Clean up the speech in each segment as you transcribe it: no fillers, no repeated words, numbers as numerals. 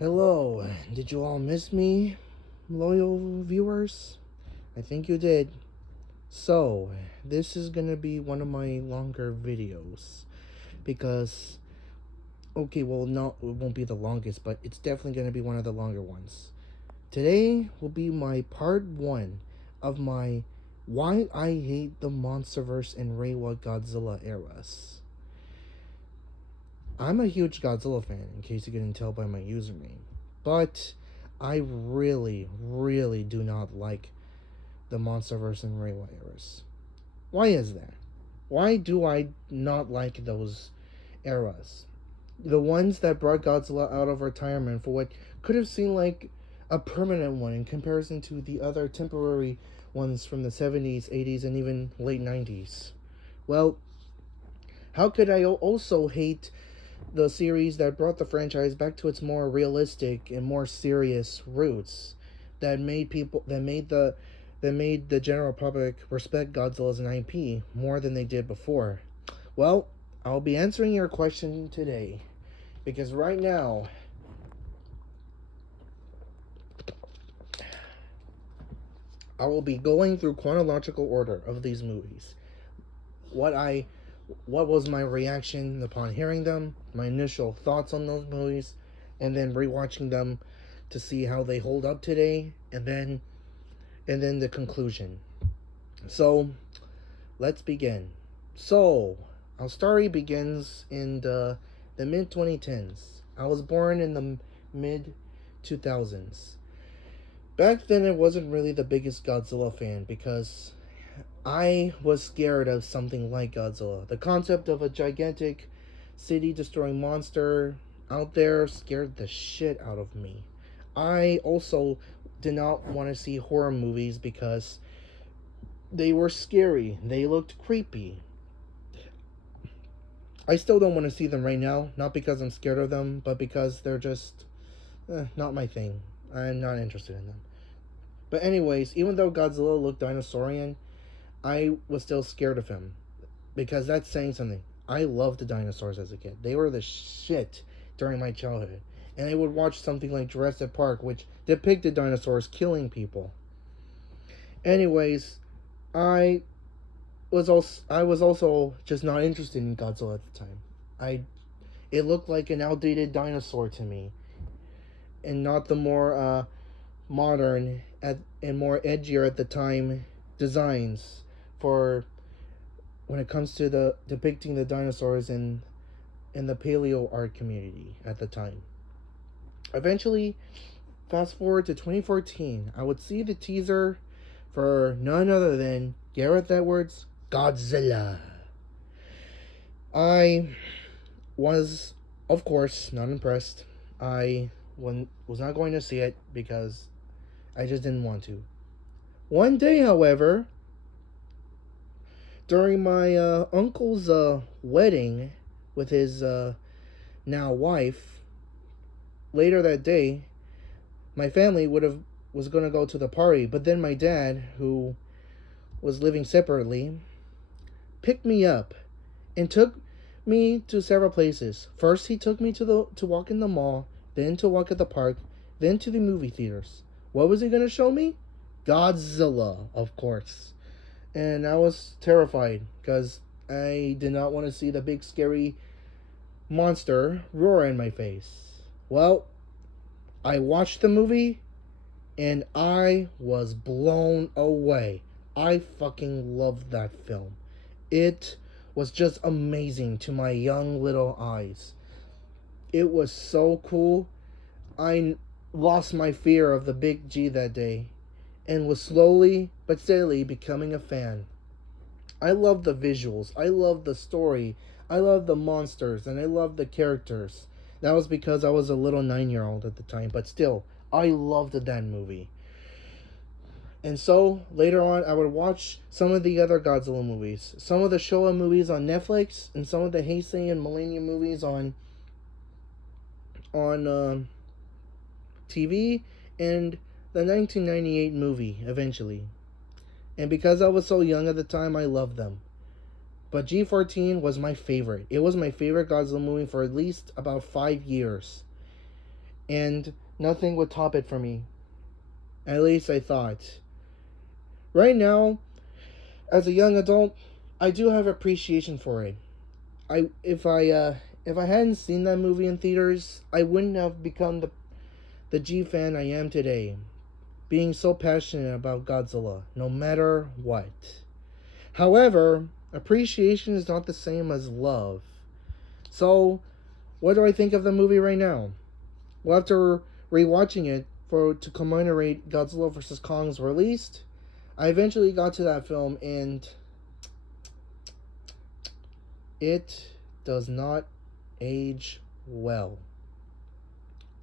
Hello, did you all miss me, loyal viewers? I think you did. So, this is gonna be one of my longer videos because, okay, well, no, it won't be the longest, but it's definitely gonna be one of the longer ones. Today will be my part one of my why I hate the Monsterverse and Reiwa Godzilla eras. I'm a huge Godzilla fan, in case you couldn't tell by my username. But I really do not like the Monsterverse and Reiwa eras. Why is that? Why do I not like those eras? The ones that brought Godzilla out of retirement for what could have seemed like a permanent one in comparison to the other temporary ones from the 70s, 80s, and even late 90s. Well, how could I also hate the series that brought the franchise back to its more realistic and more serious roots that made the general public respect Godzilla as an IP more than they did before? Well, I'll be answering your question today because right now I will be going through chronological order of these movies. What I what was my reaction upon hearing them, my initial thoughts on those movies, and then rewatching them to see how they hold up today, and then the conclusion. So, let's begin. So, our story begins in the mid 2010s. I was born in the mid 2000s. Back then, I wasn't really the biggest Godzilla fan because I was scared of something like Godzilla. The concept of a gigantic city destroying monster out there scared the shit out of me. I also did not want to see horror movies because they were scary. They looked creepy. I still don't want to see them right now, not because I'm scared of them, but because they're just not my thing. I'm not interested in them. But anyways, even though Godzilla looked dinosaurian, I was still scared of him because that's saying something. I loved the dinosaurs as a kid. They were the shit during my childhood. And I would watch something like Jurassic Park, which depicted dinosaurs killing people. Anyways, I I was also just not interested in Godzilla at the time. I It looked like an outdated dinosaur to me, and not the more modern and more edgier at the time designs for when it comes to the depicting the dinosaurs in the paleo art community at the time. Eventually, fast forward to 2014, I would see the teaser for none other than Gareth Edwards' Godzilla. I was, of course, not impressed. I was not going to see it because I just didn't want to. One day, however, during my uncle's wedding with his now wife, later that day, my family was going to go to the party, but then my dad, who was living separately, picked me up and took me to several places. First, he took me to walk in the mall, then to walk at the park, then to the movie theaters. What was he going to show me? Godzilla, of course. And I was terrified because I did not want to see the big scary monster roar in my face. Well, I watched the movie and I was blown away. I fucking loved that film. It was just amazing to my young little eyes. It was so cool. I lost my fear of the big G that day and was slowly but steadily becoming a fan. I love the visuals. I love the story. I love the monsters and I love the characters. That was because I was a little 9-year-old at the time, but still, I loved that movie. And so later on, I would watch some of the other Godzilla movies, some of the Showa movies on Netflix, and some of the Heisei and Millennium movies on TV, and the 1998 movie eventually. And because I was so young at the time, I loved them. But G14 was my favorite. It was my favorite Godzilla movie for at least about 5 years. and nothing would top it for me. At least I thought. Right now, as a young adult, I do have appreciation for it. I if I hadn't seen that movie in theaters, I wouldn't have become the G fan I am today, being so passionate about Godzilla, no matter what. However, appreciation is not the same as love. So, what do I think of the movie right now? Well, after rewatching it for to commemorate Godzilla vs. Kong's release, I eventually got to that film and it does not age well.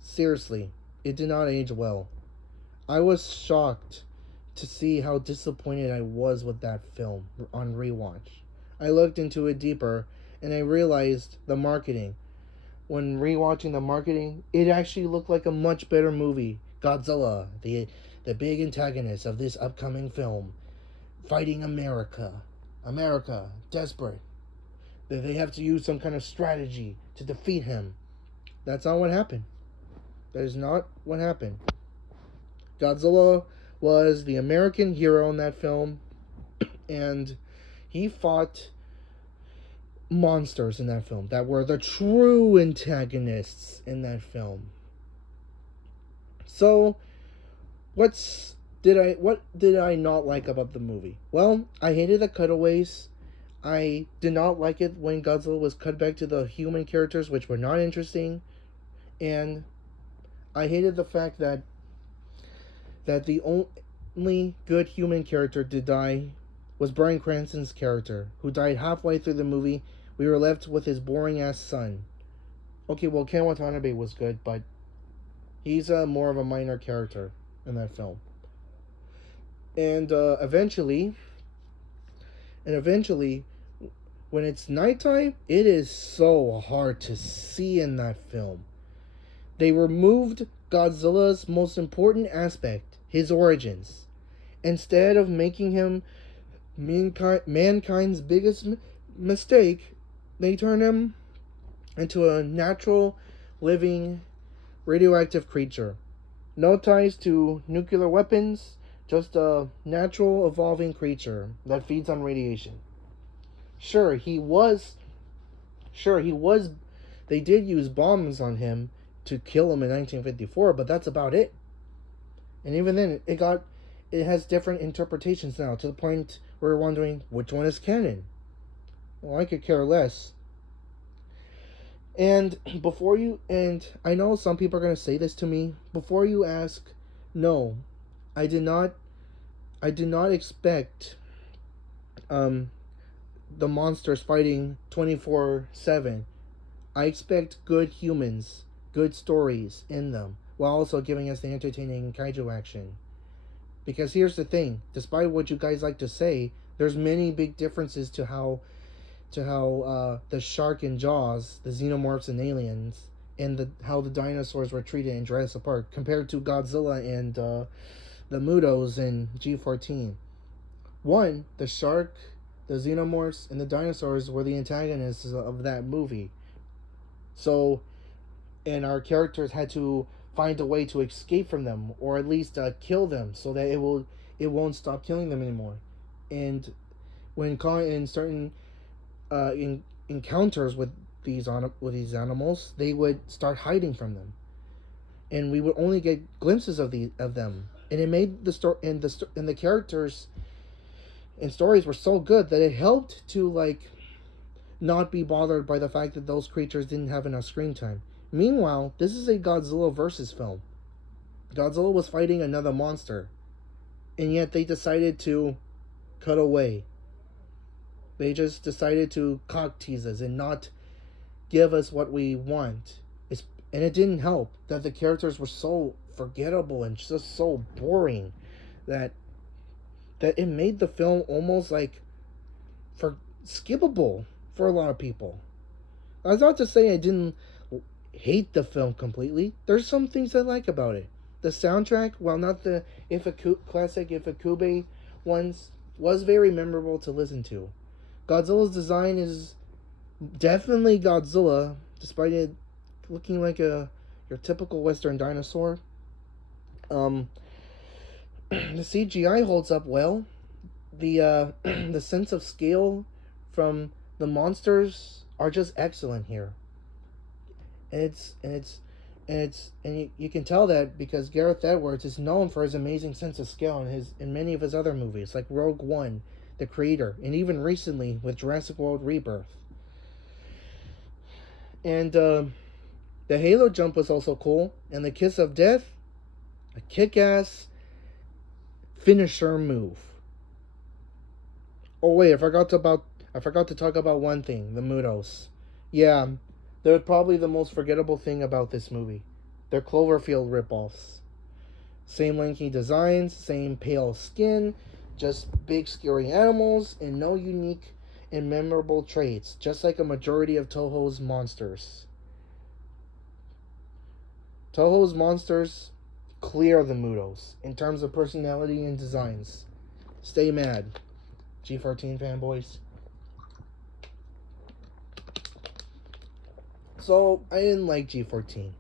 Seriously, it did not age well. I was shocked to see how disappointed I was with that film on rewatch. I looked into it deeper and I realized the marketing. When rewatching the marketing, it actually looked like a much better movie. Godzilla, the big antagonist of this upcoming film, fighting America. America, desperate. That they have to use some kind of strategy to defeat him. That's not what happened. That is not what happened. Godzilla was the American hero in that film, and he fought monsters in that film that were the true antagonists in that film. So, what did I not like about the movie? Well, I hated the cutaways. I did not like it when Godzilla was cut back to the human characters, which were not interesting, and I hated the fact that the only good human character to die was Bryan Cranston's character, who died halfway through the movie. We were left with his boring ass son. Okay, well, Ken Watanabe was good, but he's more of a minor character in that film. And eventually, when it's nighttime, it is so hard to see in that film. They removed Godzilla's most important aspect, his origins. Instead of making him mankind's biggest mistake, they turn him into a natural, living, radioactive creature. No ties to nuclear weapons, just a natural, evolving creature that feeds on radiation. Sure, he was. Sure, he was. They did use bombs on him to kill him in 1954, but that's about it. And even then, it has different interpretations now, to the point where we're wondering which one is canon. Well, I could care less. And I know some people are going to say this to me, before you ask, no, I did not expect the monsters fighting 24/7. I expect good humans, good stories in them, while also giving us the entertaining kaiju action. Because here's the thing, despite what you guys like to say, there's many big differences to how the shark in Jaws, the xenomorphs and aliens, and how the dinosaurs were treated in Jurassic Park compared to Godzilla and the Mutos in G14. One, the shark, the xenomorphs, and the dinosaurs were the antagonists of that movie. So, and our characters had to find a way to escape from them, or at least kill them, so that it won't stop killing them anymore. And when caught in certain encounters with these animals, they would start hiding from them, and we would only get glimpses of them. And it made the story and the characters and stories were so good that it helped to not be bothered by the fact that those creatures didn't have enough screen time. Meanwhile, this is a Godzilla versus film. Godzilla was fighting another monster, and yet they decided to cut away. They just decided to cock tease us and not give us what we want. And it didn't help that the characters were so forgettable and just so boring that it made the film almost skippable for a lot of people. That's not to say I didn't hate the film completely. There's some things I like about it. The soundtrack, while not the classic Ifukube ones, was very memorable to listen to. Godzilla's design is definitely Godzilla, despite it looking like a your typical Western dinosaur. Um, the CGI holds up well. The the sense of scale from the monsters are just excellent here, and you can tell that because Gareth Edwards is known for his amazing sense of scale in many of his other movies, like Rogue One, The Creator, and even recently with Jurassic World Rebirth. And the Halo jump was also cool, and the Kiss of Death, a kick-ass finisher move. Oh wait, I forgot to talk about one thing, the Mutos. Yeah, they're probably the most forgettable thing about this movie. They're Cloverfield ripoffs. Same lanky designs, same pale skin, just big scary animals, and no unique and memorable traits, just like a majority of Toho's monsters. Toho's monsters clear the Mutos in terms of personality and designs. Stay mad, G14 fanboys. So, I didn't like G14.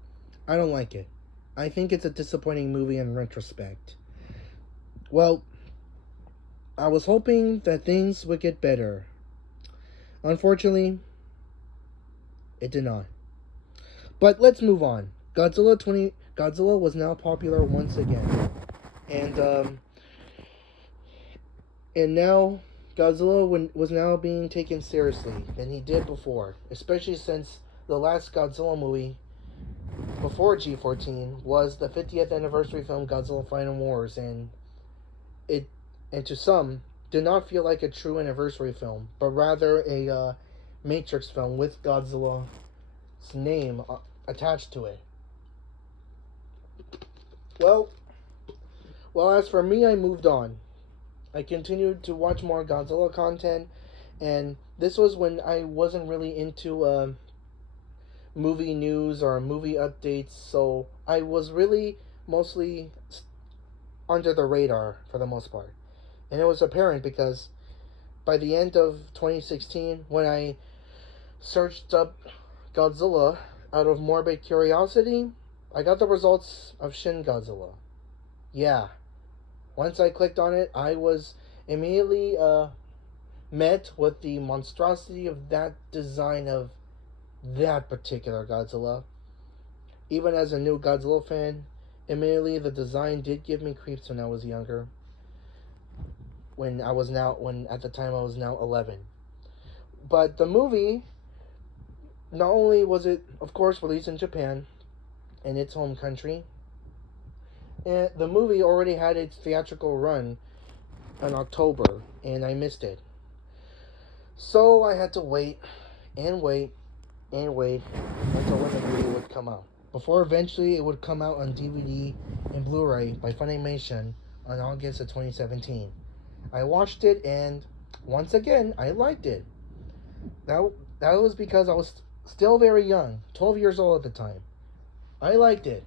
I don't like it. I think it's a disappointing movie in retrospect. Well, I was hoping that things would get better. Unfortunately, it did not. But let's move on. Godzilla was now popular once again. And now Godzilla was now being taken seriously than he did before, especially since the last Godzilla movie before G14 was the 50th anniversary film Godzilla Final Wars, and to some did not feel like a true anniversary film, but rather a Matrix film with Godzilla's name attached to it. Well, as for me, I moved on. I continued to watch more Godzilla content, and this was when I wasn't really into movie news or movie updates, so I was really mostly under the radar for the most part. And it was apparent because by the end of 2016, when I searched up Godzilla out of morbid curiosity, I got the results of Shin Godzilla. Yeah. Once I clicked on it, I was immediately met with the monstrosity of that design of that particular Godzilla. Even as a new Godzilla fan, immediately the design did give me creeps when I was younger. When at the time I was now 11. But the movie, not only was it, of course, released in Japan, in its home country, and the movie already had its theatrical run in October, and I missed it. So I had to wait and wait and wait until when the movie would come out. Before eventually it would come out on DVD and Blu-ray by Funimation on August of 2017. I watched it, and once again, I liked it. That was because I was still very young, 12 years old at the time. I liked it.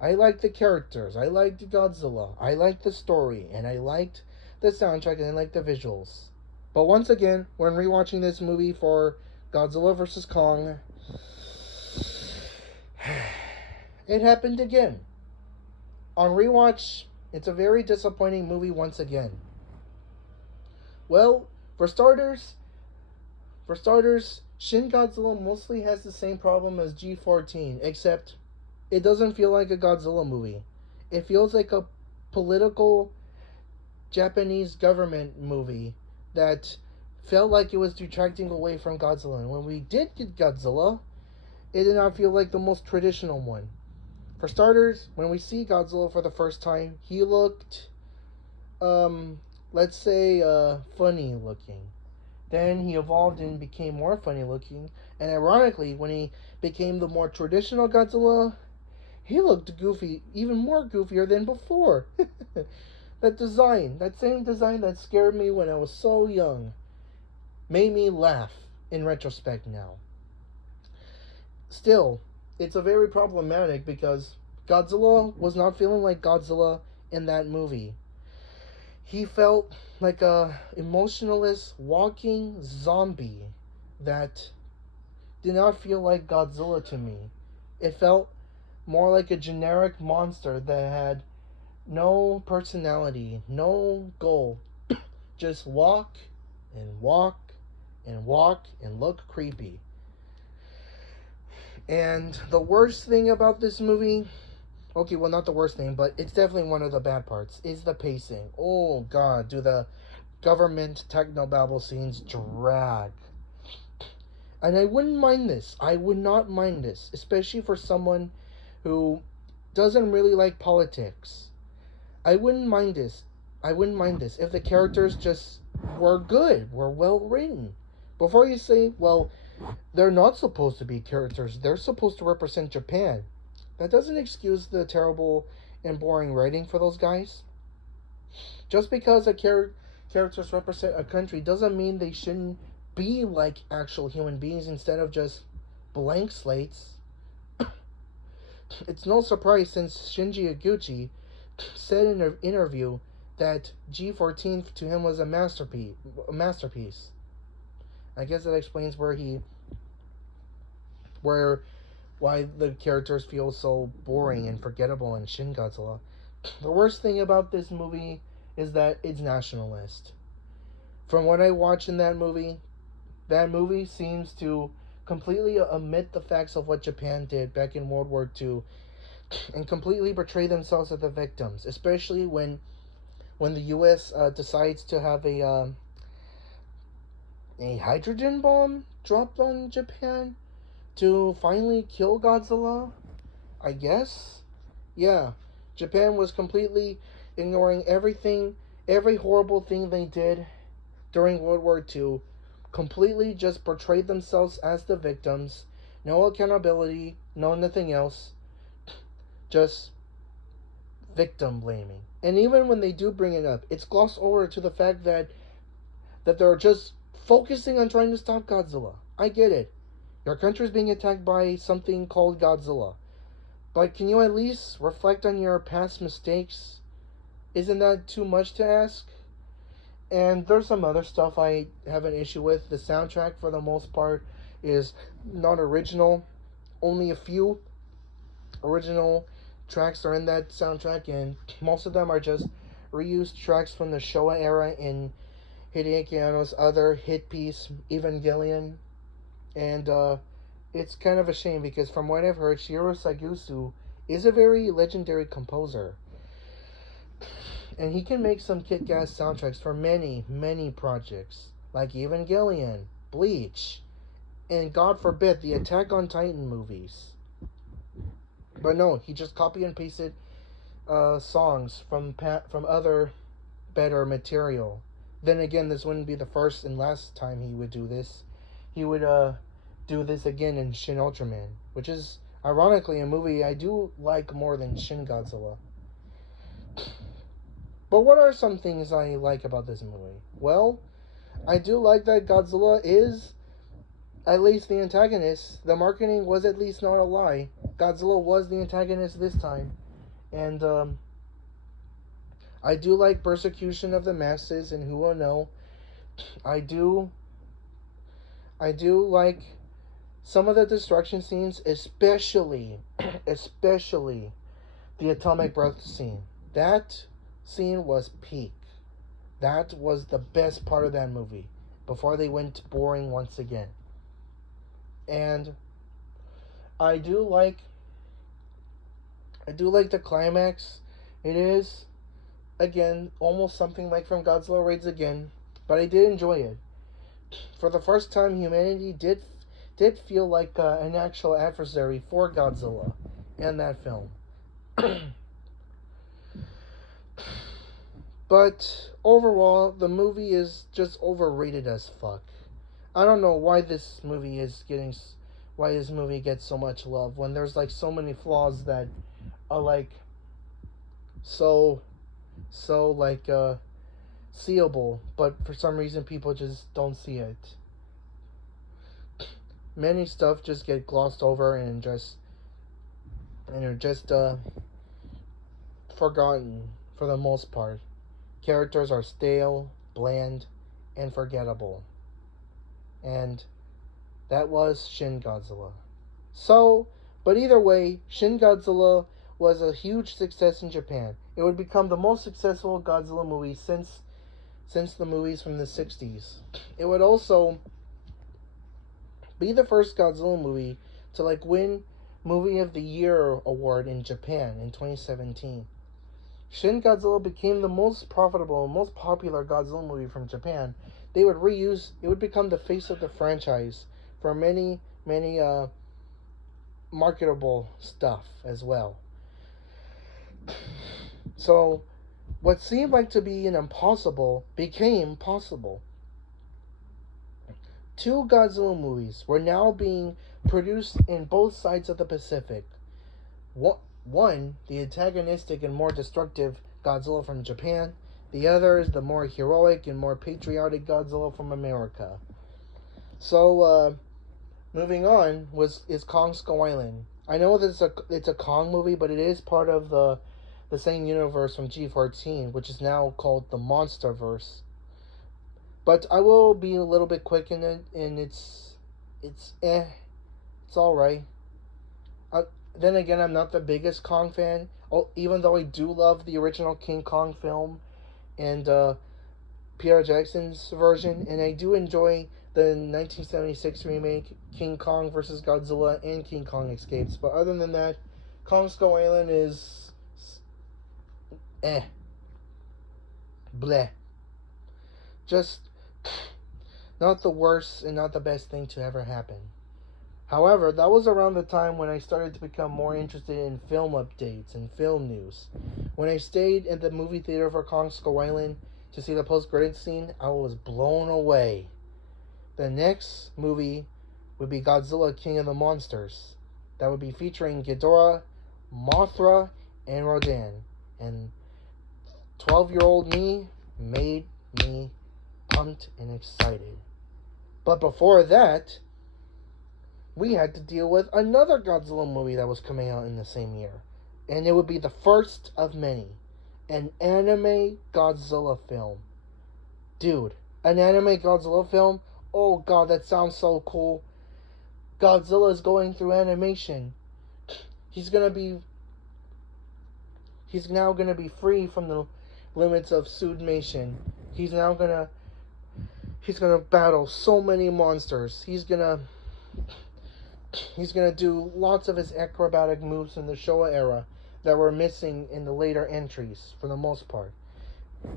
I liked the characters. I liked Godzilla. I liked the story, and I liked the soundtrack, and I liked the visuals. But once again, when rewatching this movie for Godzilla vs. Kong, it happened again. On rewatch, it's a very disappointing movie once again. Well, for starters, Shin Godzilla mostly has the same problem as G14, except it doesn't feel like a Godzilla movie. It feels like a political Japanese government movie that felt like it was detracting away from Godzilla. And when we did get Godzilla, it did not feel like the most traditional one. For starters, when we see Godzilla for the first time, he looked, let's say, funny looking. Then he evolved and became more funny looking. And ironically, when he became the more traditional Godzilla, he looked goofy, even more goofier than before. That same design that scared me when I was so young, made me laugh in retrospect now. Still, it's a very problematic because Godzilla was not feeling like Godzilla in that movie. He felt like a emotionless walking zombie that did not feel like Godzilla to me. It felt more like a generic monster that had no personality, no goal. Just walk and walk and walk and look creepy. And the worst thing about this movie, okay, well, not the worst thing, but it's definitely one of the bad parts, is the pacing. Oh, God, do the government technobabble scenes drag. And I wouldn't mind this. I would not mind this, especially for someone who doesn't really like politics. I wouldn't mind this. I wouldn't mind this if the characters just were good, were well written. Before you say, well, they're not supposed to be characters, they're supposed to represent Japan. That doesn't excuse the terrible and boring writing for those guys. Just because characters represent a country doesn't mean they shouldn't be like actual human beings instead of just blank slates. It's no surprise since Shinji Iguchi said in an interview that G14 to him was a masterpiece. I guess that explains where why the characters feel so boring and forgettable in Shin Godzilla. The worst thing about this movie is that it's nationalist. From what I watch in that movie seems to completely omit the facts of what Japan did back in World War II and completely portray themselves as the victims, especially when the U.S. Decides to have a hydrogen bomb dropped on Japan to finally kill Godzilla. I guess, yeah, Japan was completely ignoring everything, every horrible thing they did during World War II, completely just portrayed themselves as the victims. No accountability, no nothing else, just victim blaming. And even when they do bring it up, it's glossed over to the fact that they're just focusing on trying to stop Godzilla. I get it. Your country is being attacked by something called Godzilla. But can you at least reflect on your past mistakes? Isn't that too much to ask? And there's some other stuff I have an issue with. The soundtrack, for the most part, is not original. Only a few original tracks are in that soundtrack, and most of them are just reused tracks from the Showa era in Hideaki Anno's other hit piece, Evangelion. And it's kind of a shame because from what I've heard, Shiro Sagusu is a very legendary composer. And he can make some kick-ass soundtracks for many, many projects, like Evangelion, Bleach, and God forbid, the Attack on Titan movies. But no, he just copy and pasted songs from other better material. Then again, this wouldn't be the first and last time he would do this. He would do this again in Shin Ultraman, which is ironically a movie I do like more than Shin Godzilla. But what are some things I like about this movie? Well, I do like that Godzilla is at least the antagonist. The marketing was at least not a lie. Godzilla was the antagonist this time. And I do like persecution of the masses and who will know. I do like some of the destruction scenes, especially the atomic breath scene. That scene was peak. That was the best part of that movie before they went boring once again. And I do like the climax. It is again almost something like from Godzilla Raids Again, but I did enjoy it. For the first time, humanity did feel like an actual adversary for Godzilla in that film. But overall, the movie is just overrated as fuck. I don't know why this movie gets so much love when there's like so many flaws that are like so like seeable, but for some reason people just don't see it. Many stuff just get glossed over and are just forgotten for the most part. Characters are stale, bland, and forgettable. And that was Shin Godzilla. So, But either way, Shin Godzilla was a huge success in Japan. It would become the most successful Godzilla movie since the movies from the 60s. It would also be the first Godzilla movie to win Movie of the Year award in Japan in 2017. Shin Godzilla became the most profitable and most popular Godzilla movie from Japan. They would reuse it would become the face of the franchise for many marketable stuff as well. So what seemed like to be an impossible became possible. Two Godzilla movies were now being produced in both sides of the Pacific. One, the antagonistic and more destructive Godzilla from Japan. The other is the more heroic and more patriotic Godzilla from America. So, moving on is Kong Skull Island. I know that it's a Kong movie, but it is part of the same universe from G14, which is now called the Monsterverse. But I will be a little bit quick in it, and it's all right. Then again, I'm not the biggest Kong fan. Even though I do love the original King Kong film and Peter Jackson's version, and I do enjoy the 1976 remake King Kong vs. Godzilla and King Kong Escapes. But other than that, Kong Skull Island is bleh. Just not the worst and not the best thing to ever happen. However, that was around the time when I started to become more interested in film updates and film news. When I stayed at the movie theater for Kong Skull Island to see the post-credits scene, I was blown away. The next movie would be Godzilla King of the Monsters. That would be featuring Ghidorah, Mothra, and Rodan. And 12-year-old me made me pumped and excited. But before that, we had to deal with another Godzilla movie that was coming out in the same year. And it would be the first of many. An anime Godzilla film. Dude, an anime Godzilla film? Oh god, that sounds so cool. Godzilla is going through animation. He's now gonna be free from the limits of Sudimation. He's gonna battle so many monsters. He's gonna do lots of his acrobatic moves in the Showa era that were missing in the later entries for the most part.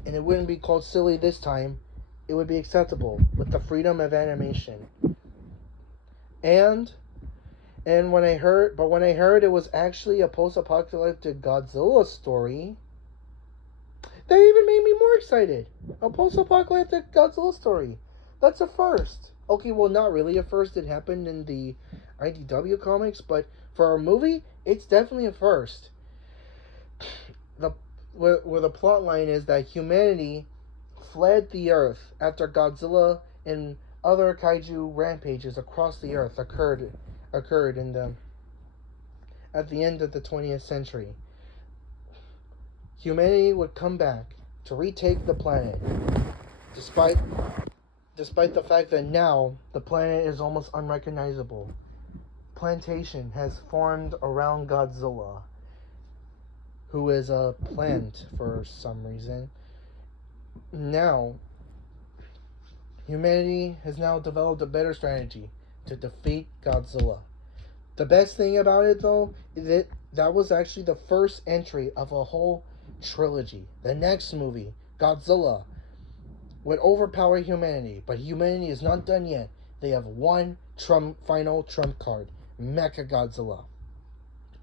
And it wouldn't be called silly this time. It would be acceptable with the freedom of animation. And when I heard it was actually a post-apocalyptic Godzilla story, that even made me more excited. A post-apocalyptic Godzilla story. That's a first. Okay, well, not really a first. It happened in the IDW comics, but for a movie, it's definitely a first. Where the plot line is that humanity fled the Earth after Godzilla and other kaiju rampages across the Earth occurred at the end of the 20th century. Humanity would come back to retake the planet, despite the fact that now the planet is almost unrecognizable. Plantation has formed around Godzilla, who is a plant for some reason. Now, humanity has now developed a better strategy to defeat Godzilla. The best thing about it, though, is that was actually the first entry of a whole trilogy. The next movie, Godzilla, would overpower humanity, but humanity is not done yet. They have one final trump card, Mechagodzilla.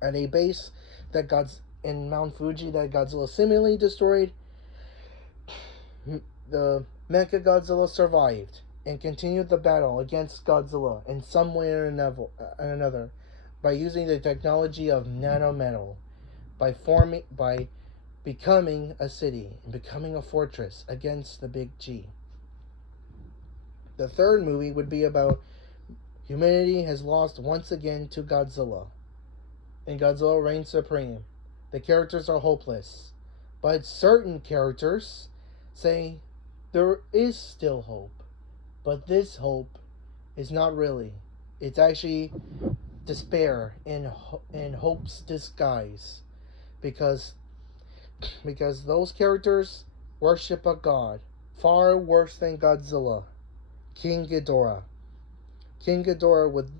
At a base in Mount Fuji that Godzilla seemingly destroyed, the Mechagodzilla survived and continued the battle against Godzilla in some way or another by using the technology of nanometal, by becoming a city and becoming a fortress against the Big G. The third movie would be about humanity has lost once again to Godzilla, and Godzilla reigns supreme. The characters are hopeless, but certain characters say there is still hope, but this hope is not really. It's actually despair in hope's disguise, because those characters worship a god far worse than Godzilla, King Ghidorah. King Ghidorah would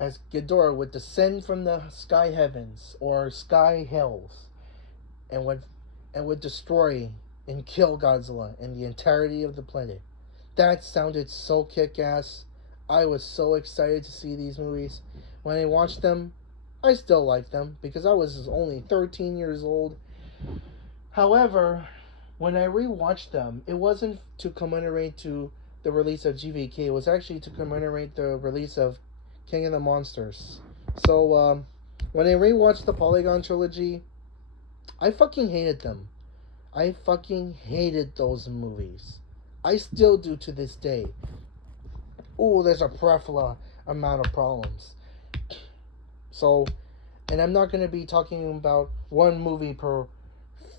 as Ghidorah would descend from the sky heavens or sky hells and would destroy and kill Godzilla and the entirety of the planet. That sounded so kick-ass. I was so excited to see these movies. When I watched them, I still liked them because I was only 13 years old. However, when I rewatched them, it wasn't to commemorate to the release of GVK. It was actually to commemorate the release of King of the Monsters. So when I rewatched the Polygon trilogy, I fucking hated them. I fucking hated those movies. I still do to this day. Ooh, there's a plethora amount of problems. So, and I'm not going to be talking about one movie per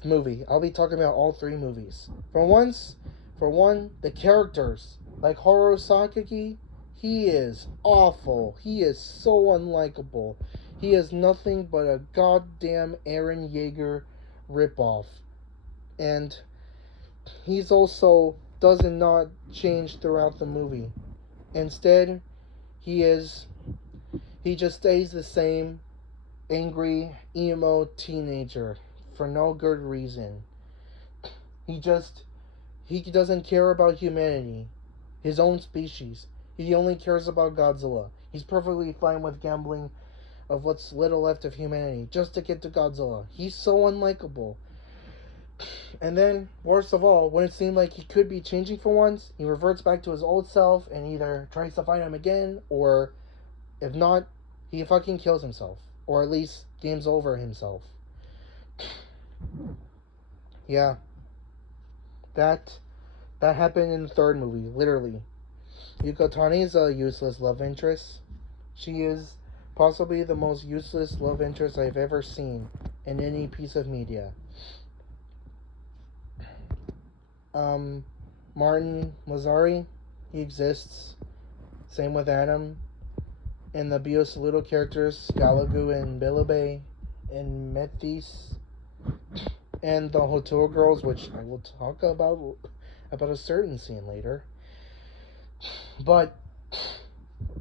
movie. I'll be talking about all three movies. For one, the characters, like Horo Sakaki, he is awful. He is so unlikable. He is nothing but a goddamn Eren Yeager ripoff. And he's also does not change throughout the movie. Instead, he just stays the same angry, emo teenager for no good reason. He doesn't care about humanity, his own species. He only cares about Godzilla. He's perfectly fine with gambling of what's little left of humanity just to get to Godzilla. He's so unlikable. And then, worst of all, when it seemed like he could be changing for once, he reverts back to his old self and either tries to fight him again, or if not, he fucking kills himself. Or at least games over himself. Yeah. That happened in the third movie, literally. Yuko Tani is a useless love interest. She is possibly the most useless love interest I've ever seen in any piece of media. Martin Mazzari, he exists. Same with Adam. And the Bio Saludo characters, Galagu and Bilibay and Methis. And the Hotel Girls, which I will talk about a certain scene later. But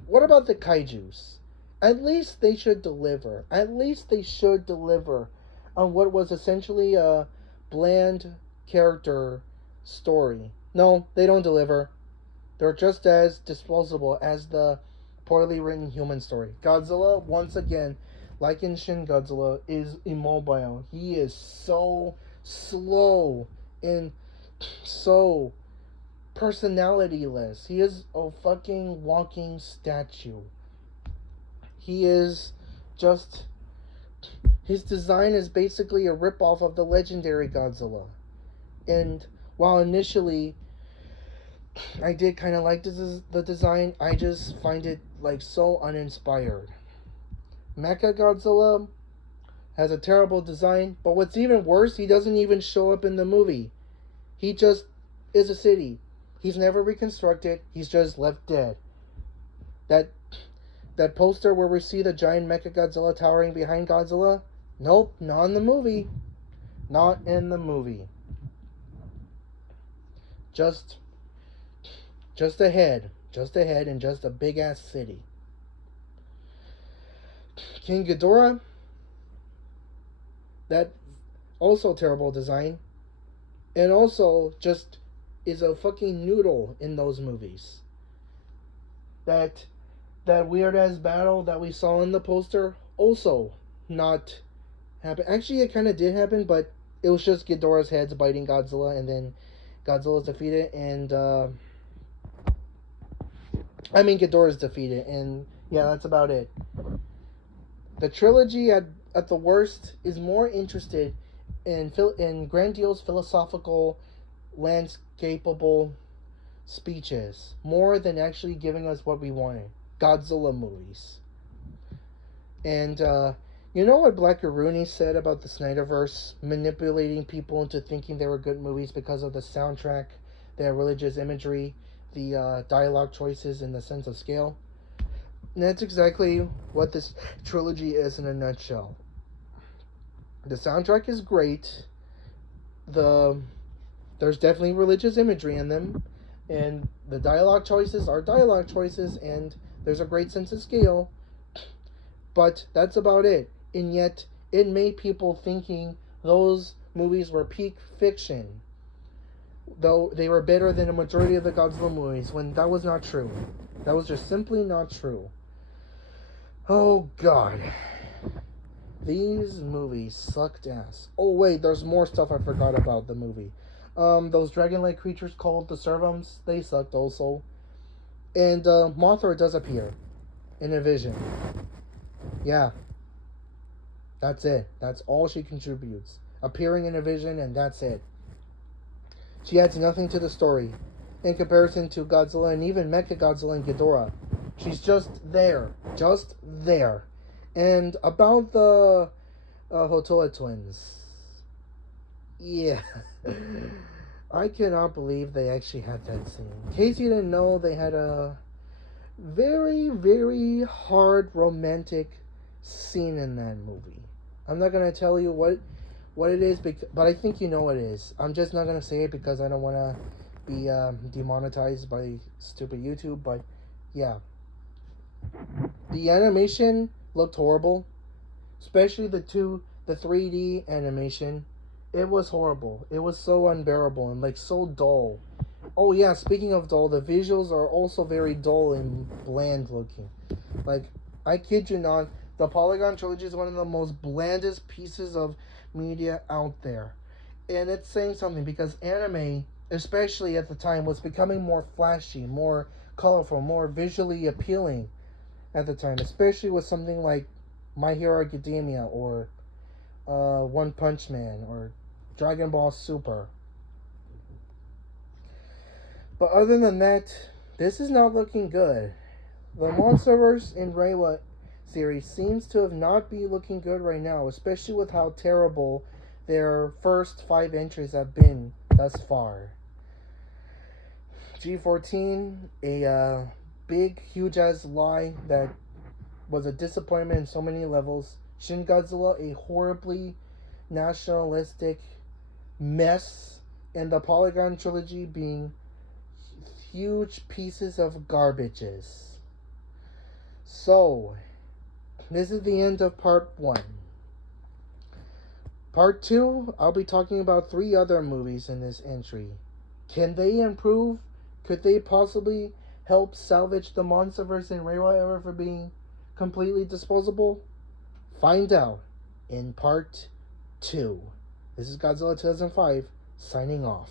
what about the kaijus? At least they should deliver. At least they should deliver on what was essentially a bland character story. No, they don't deliver. They're just as disposable as the poorly written human story. Godzilla, once again, like in Shin Godzilla, is immobile. He is so slow and so personalityless. He is a fucking walking statue. He is just... His design is basically a ripoff of the legendary Godzilla. And while initially I did kind of like the design, I just find it like so uninspired. Mecha Godzilla has a terrible design, but what's even worse, he doesn't even show up in the movie. He just is a city. He's never reconstructed. He's just left dead. That poster where we see the giant Mecha Godzilla towering behind Godzilla, nope, not in the movie. Not in the movie. Just ahead, and just a big ass city. King Ghidorah, that also terrible design, and also just is a fucking noodle in those movies. That weird ass battle that we saw in the poster also not happen. Actually, it kind of did happen, but it was just Ghidorah's heads biting Godzilla, and then Godzilla's defeated, and Ghidorah's defeated, and yeah, that's about it. The trilogy, at the worst, is more interested in grandiose philosophical, landscapeable speeches, more than actually giving us what we wanted. Godzilla movies. And, you know what Black Rooney said about the Snyderverse manipulating people into thinking they were good movies because of the soundtrack, their religious imagery, the dialogue choices, and the sense of scale? And that's exactly what this trilogy is in a nutshell. The soundtrack is great. The There's definitely religious imagery in them, and the dialogue choices are dialogue choices, and there's a great sense of scale. But that's about it. And yet, it made people thinking those movies were peak fiction, though they were better than a majority of the Godzilla movies, when that was not true. That was just simply not true. Oh god. These movies sucked ass. Oh wait, there's more stuff I forgot about the movie. Those dragon-like creatures called the servums, they sucked also. And Mothra does appear in a vision. Yeah, that's it. That's all she contributes. Appearing in a vision, and that's it. She adds nothing to the story in comparison to Godzilla and even Mechagodzilla and Ghidorah. She's just there. Just there. And about the Hotoa twins. Yeah. I cannot believe they actually had that scene. In case you didn't know, they had a very, very hard romantic scene in that movie. I'm not going to tell you what it is, but I think you know what it is. I'm just not going to say it because I don't want to be demonetized by stupid YouTube, but yeah. The animation looked horrible, especially the 3D animation. It was horrible. It was so unbearable and like so dull. Oh yeah, speaking of dull, the visuals are also very dull and bland looking. Like, I kid you not, the Polygon trilogy is one of the most blandest pieces of media out there. And it's saying something because anime, especially at the time, was becoming more flashy, more colorful, more visually appealing at the time, especially with something like My Hero Academia or One Punch Man or Dragon Ball Super. But other than that, this is not looking good. The Monsterverse and Reiwa series seems to have not be looking good right now, especially with how terrible their first 5 entries have been thus far. G14, a big, huge ass lie that was a disappointment in so many levels. Shin Godzilla, a horribly nationalistic mess, and the Polygon trilogy being huge pieces of garbages. So, this is the end of part 1. Part 2, I'll be talking about 3 other movies in this entry. Can they improve? Could they possibly help salvage the Monsterverse and Reiwa era for being completely disposable? Find out in part 2. This is Godzilla 2005, signing off.